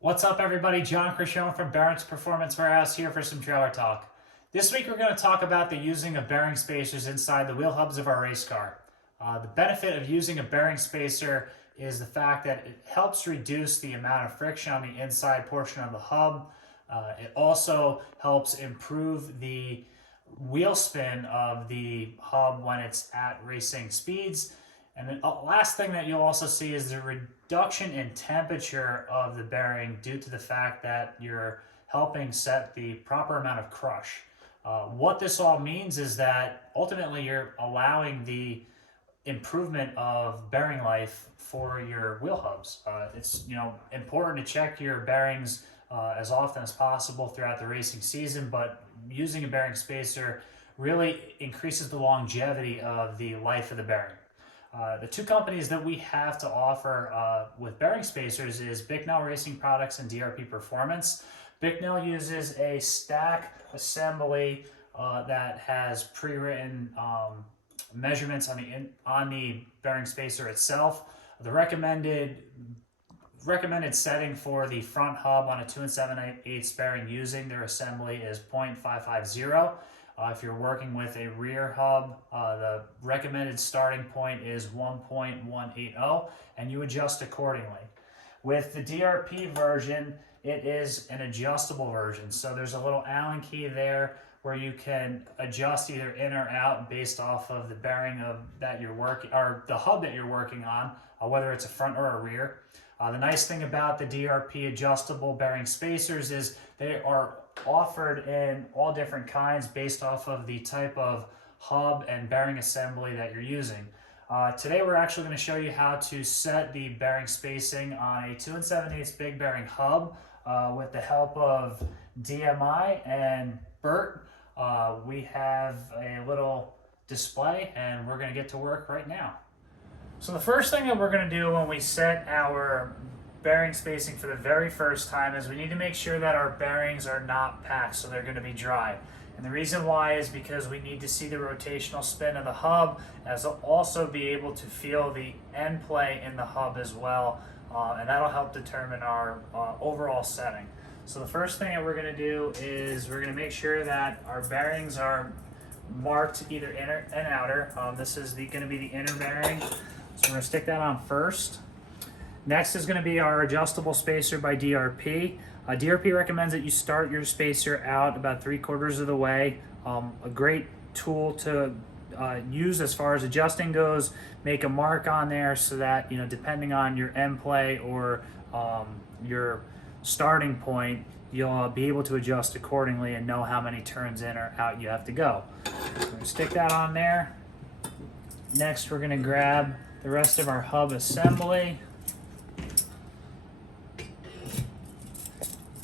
What's up, everybody? John Crichon from Behrent's Performance Warehouse here for some trailer talk. This week we're going to talk about the using of bearing spacers inside the wheel hubs of our race car. The benefit of using a bearing spacer is the fact that it helps reduce the amount of friction on the inside portion of the hub. It also helps improve the wheel spin of the hub when it's at racing speeds. And the last thing that you'll also see is the reduction in temperature of the bearing due to the fact that you're helping set the proper amount of crush. What this all means is that ultimately you're allowing the improvement of bearing life for your wheel hubs. It's important to check your bearings as often as possible throughout the racing season, but using a bearing spacer really increases the longevity of the life of the bearing. The two companies that we have to offer with bearing spacers is Bicknell Racing Products and DRP Performance. Bicknell uses a stack assembly that has pre-written measurements on the bearing spacer itself. The recommended setting for the front hub on a 2 7/8 bearing using their assembly is 0.550. If you're working with a rear hub, the recommended starting point is 1.180, and you adjust accordingly. With the DRP version, it is an adjustable version. So there's a little Allen key there where you can adjust either in or out based off of the bearing that you're working, or the hub that you're working on, whether it's a front or a rear. The nice thing about the DRP adjustable bearing spacers is they are offered in all different kinds based off of the type of hub and bearing assembly that you're using. Today we're actually going to show you how to set the bearing spacing on a 2 7/8 big bearing hub with the help of DMI and Bert. We have a little display and we're going to get to work right now. So the first thing that we're going to do when we set our bearing spacing for the very first time is we need to make sure that our bearings are not packed, so they're going to be dry. And the reason why is because we need to see the rotational spin of the hub, as also be able to feel the end play in the hub as well, and that'll help determine our overall setting. So the first thing that we're going to do is we're going to make sure that our bearings are marked either inner and outer. This is going to be the inner bearing, so we're going to stick that on first. Next is going to be our adjustable spacer by DRP. DRP recommends that you start your spacer out about 3/4 of the way. A great tool to use as far as adjusting goes. Make a mark on there so that, depending on your end play or your starting point, you'll be able to adjust accordingly and know how many turns in or out you have to go. We're going to stick that on there. Next, we're going to grab the rest of our hub assembly.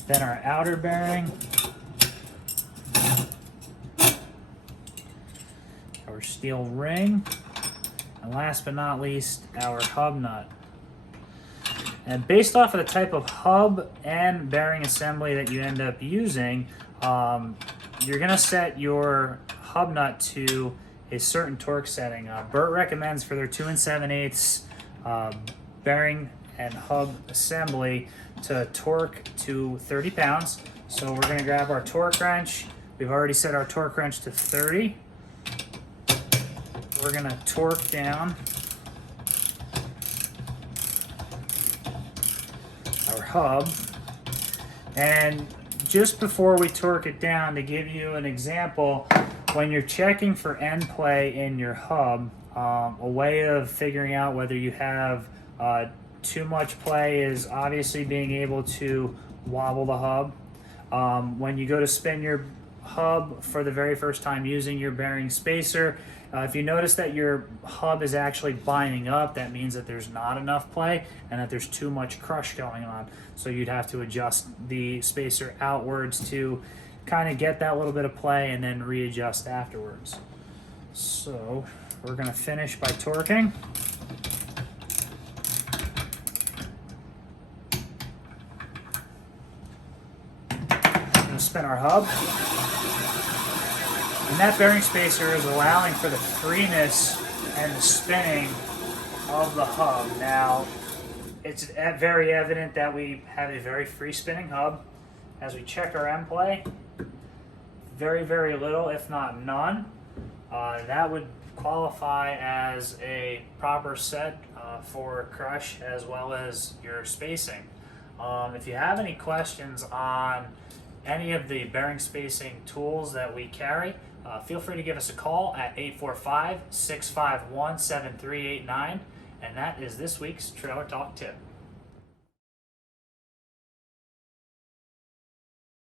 Then our outer bearing, our steel ring, and last but not least, our hub nut. And based off of the type of hub and bearing assembly that you end up using, you're going to set your hub nut to a certain torque setting. Bert recommends for their 2 7/8 bearing and hub assembly to torque to 30 pounds. So we're going to grab our torque wrench. We've already set our torque wrench to 30. We're going to torque down our hub. And just before we torque it down, to give you an example, when you're checking for end play in your hub, a way of figuring out whether you have too much play is obviously being able to wobble the hub. When you go to spin your hub for the very first time using your bearing spacer, if you notice that your hub is actually binding up, that means that there's not enough play and that there's too much crush going on. So you'd have to adjust the spacer outwards to kind of get that little bit of play and then readjust afterwards. So we're going to finish by torquing. Spin our hub, and that bearing spacer is allowing for the freeness and the spinning of the hub. Now, it's very evident that we have a very free spinning hub. As we check our end play, very, very little, if not none. That would qualify as a proper set for crush as well as your spacing. If you have any questions on any of the bearing spacing tools that we carry, feel free to give us a call at 845-651-7389, and that is this week's Trailer Talk Tip.